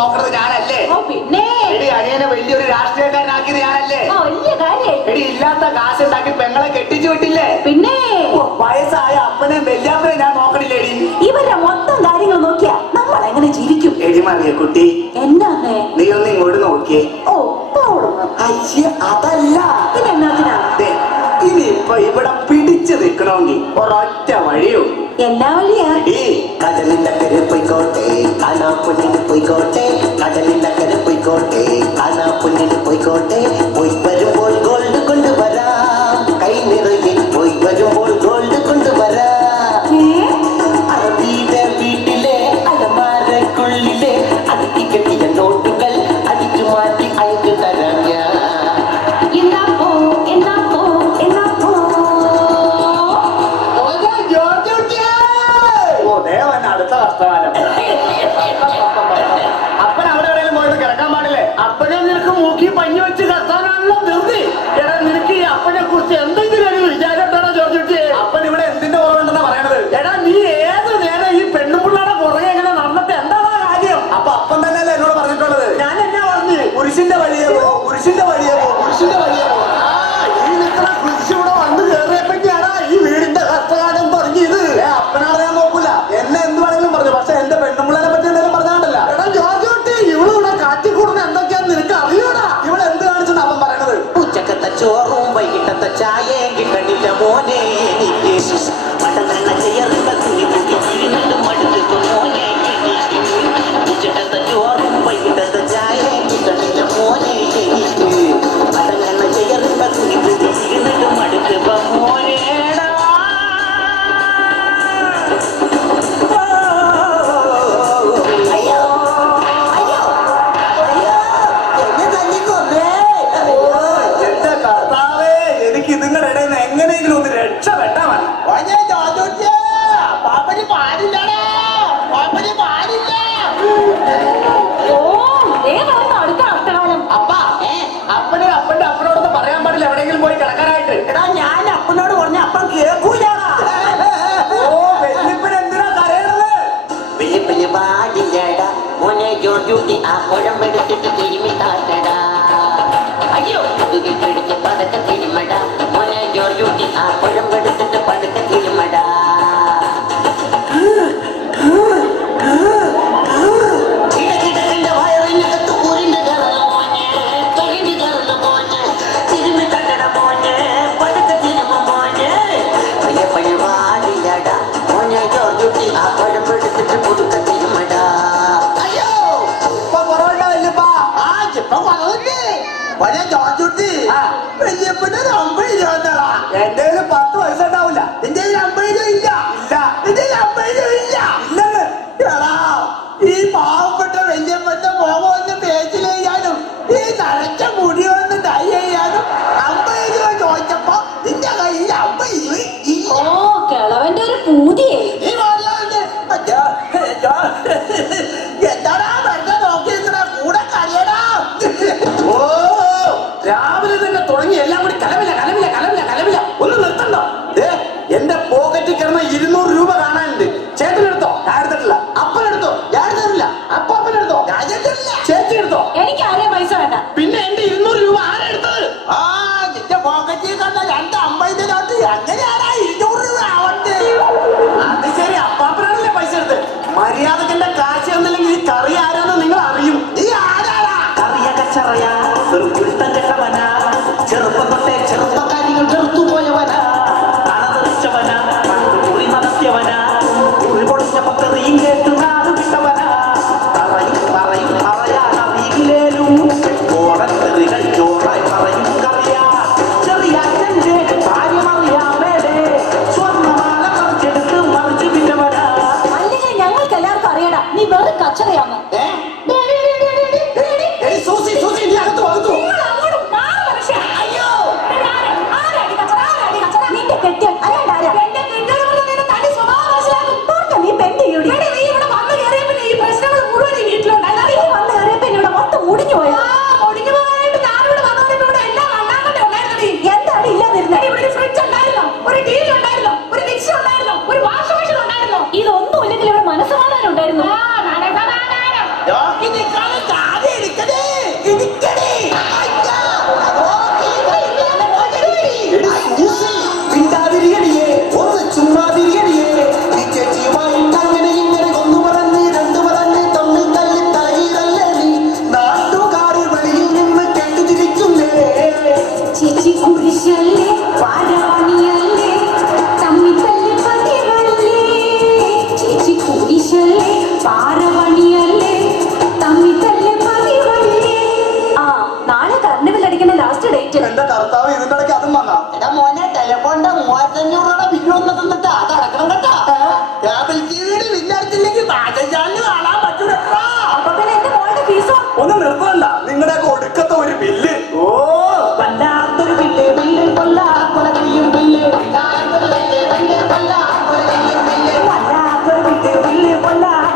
നോക്കുന്നത് ഞാനല്ലേ? പിന്നെ എടി അനിയനെ വലിയൊരു രാഷ്ട്രീയക്കാരനാക്കിയത് ഞാനല്ലേ? വലിയ കാര്യം. എടി ഇല്ലാത്ത കാശ് ഉണ്ടാക്കി പെങ്ങളെ കെട്ടിച്ചു വിട്ടില്ലേ? പിന്നെ വയസ്സായ അപ്പനെയും വല്യാപ്പനെയും ഞാൻ നോക്കണില്ലേടി? ഇവരുടെ മൊത്തം കാര്യങ്ങൾ നോക്കിയാ നമ്മൾ എങ്ങനെ ജീവിക്കും? എടി മറിയ കുട്ടി, എന്താന്നേ? നീ ഒന്ന് ഇങ്ങോട്ട് നോക്കിയേ. ഓ അയ്യ അതല്ല, ഇതെന്നാത്തിനാ? ഇനിയിപ്പൊ ഇവിടെ പിടിച്ചു നിൽക്കണമെങ്കിൽ ഒരൊറ്റ വഴിയോ? എല്ലാ വഴിയാ? കടലിനക്കരെ പോയിക്കോട്ടെ, കാണാപ്പൊന്നിന് പോയിക്കോട്ടെ, കടലിനക്കരെ പോയിക്കോട്ടെ, കാണാപ്പൊന്നിന് പോയിക്കോട്ടെ, പോയി വരുമ്പോൾ ഗോൾഡ് കൊണ്ടുവരാം, കൈ നിറയെ പോയി വരുമ്പോൾ ഗോൾഡ് കൊണ്ടുവരാം. അറബിയുടെ വീട്ടിലെ അലമാരക്കുള്ളിലെ അടുക്കി കെട്ടിയ നോട്ടുകൾ അടിച്ചു മാറ്റി അയച്ചു തരാം ഞാൻ. അടുത്ത കഷ്ടകാലം. അപ്പൻ അവിടെ എവിടെയും പോയത് കിടക്കാൻ പാടില്ലേ? അപ്പനെ നിനക്ക് മൂക്കി പഞ്ഞു വെച്ച് കത്താനാണല്ലോ ധൃതി. എടാ നിനക്ക് ഈ അപ്പനെ കുറിച്ച് എന്തെങ്കിലും ഒരു വിചാരം ഉണ്ടോ ജോർജ്? അപ്പൻ ഇവിടെ എന്തിന്റെ കുറവുണ്ടെന്നാ പറയണത്? എടാ നീ ഏത് നേരം ഈ പെണ്ണുപിള്ളയുടെ പുറകെ എങ്ങനെ നടന്നിട്ട് എന്താണ് കാര്യം? അപ്പൊ അപ്പൻ തന്നെയല്ലേ എന്നോട് പറഞ്ഞിട്ടുള്ളത്? ഞാൻ എന്നാ പറഞ്ഞു? പുരുഷന്റെ വഴിയെ പോ, പുരുഷന്റെ വഴിയെ പോ, പുരുഷന്റെ വഴിയെ പോ. ഈ നിൽക്കുന്ന കൃഷി ഇവിടെ വന്ന് കയറിയപ്പോഴാണ് ഈ വീടിന്റെ കഷ്ടകാലം തുടങ്ങിയത്. അപ്പനാണ് ഞാൻ നോക്കൂല, എന്നെ എന്ത് വേണമെങ്കിലും പറഞ്ഞു. പക്ഷെ എന്റെ പെണ്ണുമ്പിള്ളനെ പറ്റി എന്തെങ്കിലും പറഞ്ഞാണ്ടല്ല. എടാ ജോർജ് കുട്ടി, ഇവളിവിടെ കാറ്റിക്കൂടുന്ന എന്തൊക്കെയാന്ന് നിനക്ക് അറിയൂടാ? ഇവിടെ എന്ത് കാണിച്ചെന്ന് അവൻ പറയണത്? ഉച്ചക്കത്തെ ചോറും വൈകിട്ടത്തെ ചായയും കിട്ടണില്ല മോനെ എനിക്ക്. പടലങ്ങ ചെയ്യാറുണ്ട് മടുത്തു മോനെ. ഉച്ചക്കത്തെ ചോറും വൈകിട്ടത്തെ ചായയും കിട്ടണില്ല മോനെ എനിക്ക്. പടലങ്ങ ചെയ്യാറുണ്ട് മടുത്തു മോനേടാ. എന്റെ കർത്താവേ, എനിക്ക് നിങ്ങളുടെ ഇടയിൽ നിന്ന് എങ്ങനെയെങ്കിലും ഒന്ന് രക്ഷപ്പെട്ടാ മതി. അടുത്ത കഷ്ടകാലം. അപ്പനെ അപ്പന്റെ അപ്പനോടൊന്ന് പറയാൻ പാടില്ല എവിടെയെങ്കിലും പോയി കിടക്കാനായിട്ട്. എടാ ഞാൻ അപ്പനോട് പറഞ്ഞ അപ്പം കേൾക്കൂലാണ്. എന്തിനാ കരയണത്? വലിയ പാടില്ലടാ മോനെ ജോർജൂട്ടി, ആ കുഴമ്പ് എടുത്തിട്ട് തിരുമി താത്തടാ. അയ്യോ പിടിച്ച് പതക്ക തിരുമടാ മോനെ ജോർജൂട്ടി, ആ കുഴമ്പ് എടുത്തിട്ട് പതക്ക തിരുമടാ. ഇടക്കിടക്കിന്റെ വയറിനകത്ത് ഊരിന്റെ കറന്ന മോനെ, തൊഴിന്റെ കറന്ന മോനെ, തിരുമി തട്ടട മോനെ, പതക്ക തിരുമ മോനെ. വലിയ പാടില്ലടാ മോനെ ജോർജൂട്ടി, ആ കുഴമ്പ് എടുത്തിട്ട് പുതുക്ക തിരുമടാ. അയ്യോ ഇപ്പൊ കുറവുണ്ടോ വല്യപ്പാ? വല്യപ്പന്റെ 50 രൂപ. എന്റെ 10 പൈസ ഉണ്ടാവില്ല. എന്റെ 50 രൂപ ഇല്ല. ഇല്ല. എന്റെ 50 രൂപ ഇല്ല. ഇല്ലെന്ന്. എടാ, ഈ പാവപ്പെട്ട വല്യപ്പന്റെ മുഖം ഒന്ന് പേച്ചിൽ ചെയ്യാനും ഈ നരച്ച മുടി ഒന്ന് ഡൈ ചെയ്യാനും 50 രൂപ ചോദിച്ചപ്പോ നിന്റെ കയ്യിൽ 50 രൂപ ഇല്ല. ഓ കിളവന്റെ ഒരു പൂതിയേ. ഈ പറയാണ്ട് എന്താടാ വെറുതെ നോക്കി നിൽക്കണ? കൂടെ കളിയടാ. ഓ, രാവിലെ തന്നെ തുടങ്ങി എല്ലാം കൂടി കലവില കലവില കലവില കലവില. ഒന്ന് നിർത്തണ്ടോ? എന്റെ പോക്കറ്റിൽ കിടന്ന 200 രൂപ കാണാനുണ്ട്. ചേട്ടനെടുത്തോ? ഞാൻ എടുത്തിട്ടില്ല. അപ്പനെടുത്തോ? ഞാൻ എടുത്തിട്ടില്ല. അപ്പ ഇടിക്കടി. അയ്യാ, എടി സുജി, മിണ്ടാതിരിയടിയേ, ഒന്ന് ചുമ്മാതിരിയടിയേ. ഈ ചേച്ചിയുമായിട്ട് അങ്ങനെ ഇങ്ങനെ ഒന്ന് പറഞ്ഞ് രണ്ട് പറഞ്ഞ് തമ്മിൽ തല്ലി തലയിലല്ലേ നീ. നാട്ടുകാര് വെളിയിൽ നിന്ന് കേട്ടുതിരിക്കുന്നേ. ചേച്ചി കുരിശല്ലേ പാരവാണിയല്ലേ തമ്മി തല്ലി പതിവല്ലേ ചേച്ചി കുരിശല്ലേ പാരവാണിയല്ലേ തമ്മി തല്ലി പതിവല്ലേ ആ നാളെ കർണിവൽ അടിക്കുന്ന ലാസ്റ്റ് ഡേറ്റ് എന്റെ കർത്താവ് ഇതിന്റെ ഇടയ്ക്ക് അതും വന്നാ. എടാ മോനെ ടെലിഫോണിന്റെ 3500 ബില്ല് വന്ന് തന്നിട്ട് അത് അടക്കണം കേട്ടാ. വിചാരിച്ചില്ലെങ്കിൽ പാചകശാലയിൽ കാണാൻ പറ്റൂല. അപ്പൊ പിന്നെ എന്റെ മോളുടെ ഫീസോ ഒന്ന് നിർത്തണ്ട, നിങ്ങളുടെ കൊടുക്കത്ത ഒരു ബില്ല്. ഓ വല്ലാത്തൊരു ബില്ല് ബില്ല് കൊല്ലാ കൊലകയും ബില്ല് വല്ലാത്തൊരു ബില്ല് ബില്ല് കൊല്ലാ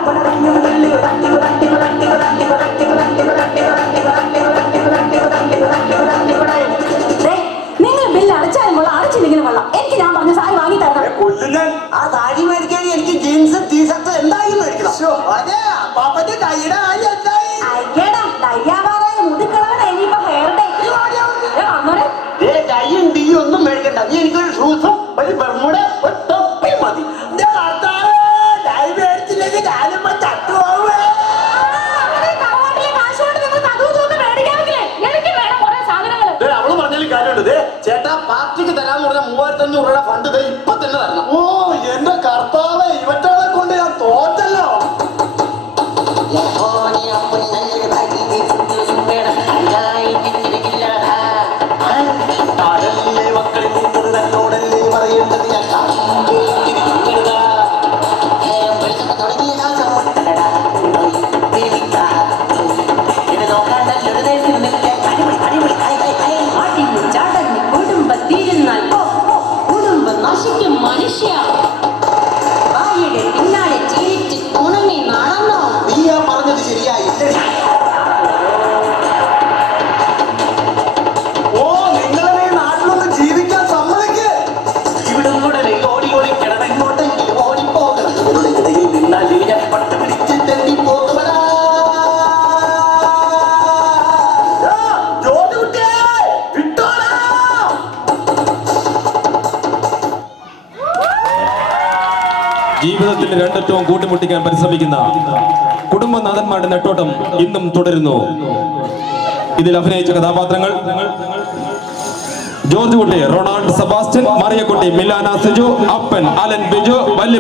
കൊലകയും ബില്ല് റട്ടി റട്ടി റട്ടി റട്ടി റട്ടി റട്ടി റട്ടി റട്ടി റട്ടി റട്ടി റട്ടി റട്ടി റട്ടി റട്ടി. നിങ്ങൾ ബില്ല് അടച്ചാലും കൊള്ളാം അടച്ചില്ലെങ്കിലും കൊള്ളാം എനിക്ക് ഞാൻ പറഞ്ഞ സാരി വാങ്ങി തരണം കൊല്ലുന്നൻ. ആ സാരി മേടിക്കാൻ എനിക്ക് ജീൻസ് ടീഷർട്ട് എന്തായാലും മേടിക്കണം. അതെ പാപ്പന്റെ കൈയുടെ കാര്യം എന്തായി? അയ്യടാ കയ്യാവാറായ മുതുക്കളാണ് ഇനിയിപ്പോ ഹെയർ ഡേ വന്നോരെ ടൈയും ടീയും ഒന്നും മേടിക്കണ്ട. നീ എനിക്കൊരു ഷൂസും ഒരു ബർമുട ഒരു തൊപ്പി മതി. എന്റെ കർത്താവേ, ഞാൻ മേടിച്ചില്ലെങ്കിൽ ഞാനിപ്പോ ചത്തുപോകുവേ. ദേ, അവള് പറഞ്ഞാലും കാര്യമുണ്ട്. ദേ, ചേട്ടാ പാർട്ടിക്ക് തരാന്ന് പറഞ്ഞ 3500 രൂപയുടെ ഫണ്ട് ദേ ഇപ്പൊ തന്നെ തരണം. ഓ എന്റെ കർത്താവേ, ഇവറ്റകളെ കൊണ്ട് ഞാൻ തോറ്റല്ലോ. തന്നോടല്ലേ പറയേണ്ടത് ഞാൻ നശിക്കും മനുഷ്യ ഭാര്യയുടെ പിന്നാലെ ജീവിച്ച് ഉണങ്ങി നടന്നോ നീയാ പറഞ്ഞത് ശരിയായില്ലേ? ഓ നിങ്ങളെ ഈ നാട്ടിലൊന്ന് ജീവിക്കാൻ സമ്മതിക്ക്. ഇവിടും കൂടെ ഓടി ഓടി കിടന്നെങ്ങോട്ടെങ്കിലും ഓടിപ്പോകണം. ഇവരുടെ ഇടയിൽ നിന്നാൽ ഇതിനെ പട്ട് പിടിച്ച് തെണ്ടി പോകുമടാ. ആ, ജോർജ് കുട്ടിയെ, വിട്ടോടാ. ജീവിതത്തിന്റെ രണ്ടറ്റവും കൂട്ടിമുട്ടിക്കാൻ പരിശ്രമിക്കുന്ന കുടുംബനാഥന്മാരുടെ നെട്ടോട്ടം ഇന്നും തുടരുന്നു. ഇതിൽ അഭിനയിച്ച കഥാപാത്രങ്ങൾ ജോർജ് കുട്ടി, റൊണാൾഡ് സെബാസ്റ്റ്യൻ, മറിയക്കുട്ടി, മിലാന സിജു, അപ്പൻ, അലൻ ബിജു, വല്യ